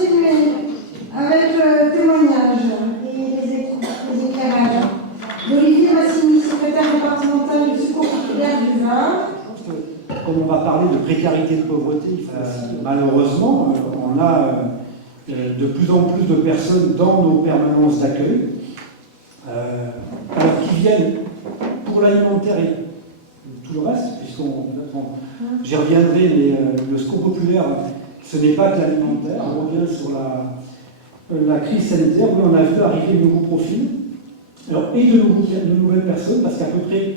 continuer avec le témoignage et les éclairages d'Olivier Massini, secrétaire départemental du Secours populaire du Var. Comme on va parler de précarité et de pauvreté, malheureusement, on a de plus en plus de personnes dans nos permanences d'accueil qui viennent pour l'alimentaire et tout le reste, j'y reviendrai, mais le Secours populaire, ce n'est pas que l'alimentaire. On revient sur la crise sanitaire où on a vu arriver de nouveaux profils et de nouvelles personnes, parce qu'à peu près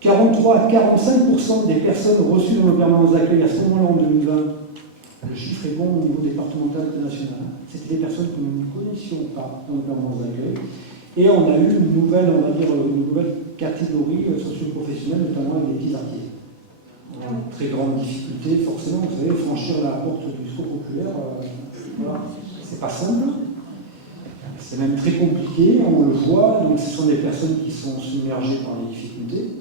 43 à 45% des personnes reçues dans nos permanences d'accueil à ce moment-là en 2020, le chiffre est bon au niveau départemental et national, c'était des personnes que nous ne connaissions pas dans nos permanences d'accueil. Et on a eu une nouvelle catégorie socio-professionnelle, notamment avec les petits artisans. En très grande difficulté, forcément, vous savez, franchir la porte du Secours populaire, voilà, c'est pas simple. C'est même très compliqué, on le voit, donc ce sont des personnes qui sont submergées par les difficultés.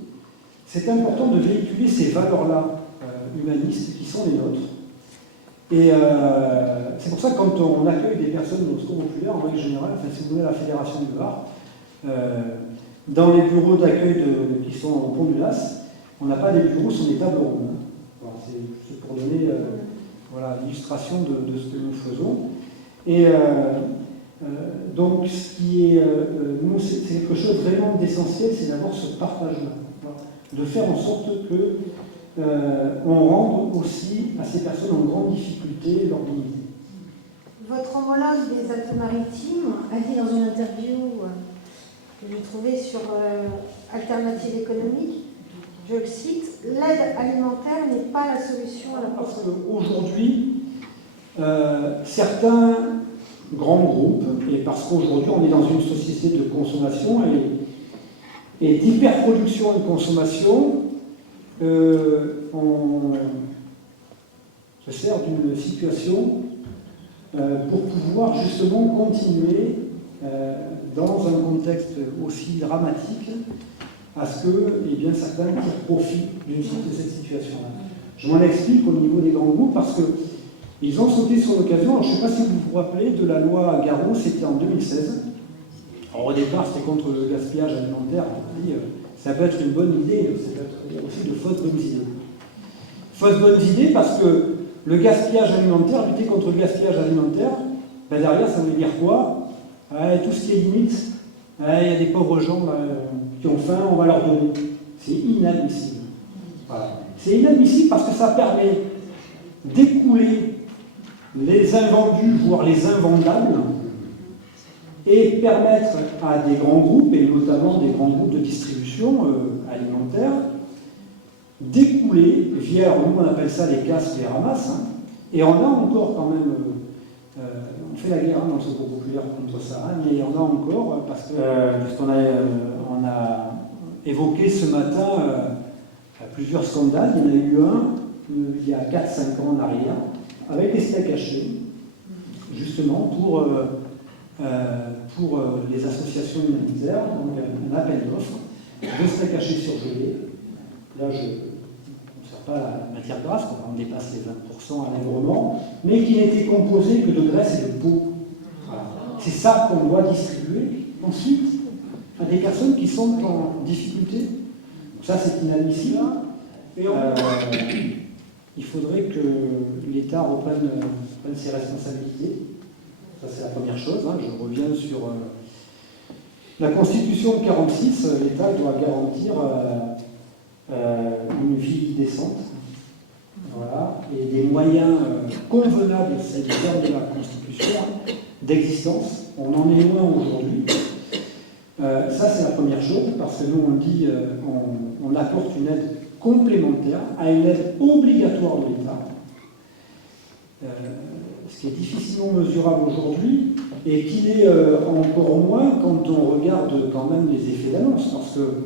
C'est important de véhiculer ces valeurs-là humanistes qui sont les nôtres. Et c'est pour ça que quand on accueille des personnes au Secours populaire, en règle générale, enfin, si vous voulez, à la Fédération du Var, dans les bureaux d'accueil qui sont au Pont du Las, on n'a pas des bureaux, ce sont des tables rondes. Voilà, c'est pour donner l'illustration de ce que nous faisons. Et donc, ce qui est, nous, c'est quelque chose vraiment d'essentiel, c'est d'avoir ce partage-là. Voilà, de faire en sorte que on rende aussi à ces personnes en grande difficulté leur dignité. Votre homologue des Alpes-Maritimes a dit dans une interview que j'ai trouvée sur Alternative économique, je le cite, l'aide alimentaire n'est pas la solution à la pauvreté. Parce qu'aujourd'hui, certains grands groupes, et parce qu'aujourd'hui on est dans une société de consommation et d'hyperproduction et de consommation, on se sert d'une situation pour pouvoir justement continuer dans un contexte aussi dramatique à ce que certains tirent profit de cette situation-là. Je m'en explique au niveau des grands groupes parce qu'ils ont sauté sur l'occasion. Je ne sais pas si vous vous rappelez de la loi Garot, c'était en 2016. Alors, au départ, c'était contre le gaspillage alimentaire. Ça peut être une bonne idée, ça peut être aussi de fausses bonnes idées. Fausses bonnes idées parce que le gaspillage alimentaire, lutter contre le gaspillage alimentaire, derrière, ça veut dire quoi? Tout ce qui est limite, il y a des pauvres gens qui ont faim, on va leur donner. C'est inadmissible. Voilà. C'est inadmissible parce que ça permet d'écouler les invendus, voire les invendables, et permettre à des grands groupes, et notamment des grands groupes de distribution alimentaire, d'écouler via, nous on appelle ça les casques, les ramasses, et on a encore quand même, on fait la guerre dans le Secours populaire contre ça, mais il y en a encore, parce qu'on a évoqué ce matin plusieurs scandales. Il y en a eu un il y a 4-5 ans en arrière, avec les steaks hachés, justement pour les associations humanitaires, donc un appel d'offres de steaks hachés surgelés. Là, je ne sers pas la matière grasse, on dépasse les 20% allègrement, mais qui n'était composé que de graisse et de peau. Voilà. C'est ça qu'on doit distribuer ensuite à des personnes qui sont en difficulté. Donc ça, c'est inadmissible. Et il faudrait que l'État reprenne ses responsabilités. Ça, c'est la première chose. Je reviens sur la Constitution de 1946. L'État doit garantir une vie décente, voilà, et des moyens convenables, c'est le terme de la Constitution, d'existence. On en est loin aujourd'hui. Ça, c'est la première chose, parce que nous, on dit on apporte une aide complémentaire à une aide obligatoire de l'État, ce qui est difficilement mesurable aujourd'hui, et qui l'est encore moins quand on regarde quand même les effets d'annonce, parce que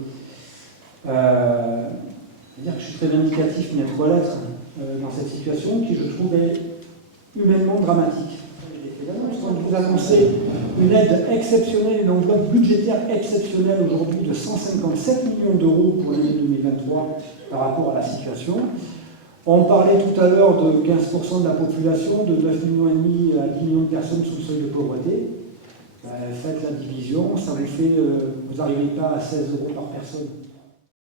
c'est-à-dire que je suis très vindicatif, mais à 3 lettres, dans cette situation qui, je trouve, est humainement dramatique. Quand vous annoncez une aide exceptionnelle, une enveloppe budgétaire exceptionnelle aujourd'hui de 157 millions d'euros pour l'année 2023 par rapport à la situation, on parlait tout à l'heure de 15% de la population, de 9,5 millions à 10 millions de personnes sous le seuil de pauvreté. Faites la division, ça vous fait, vous n'arrivez pas à 16 € par personne.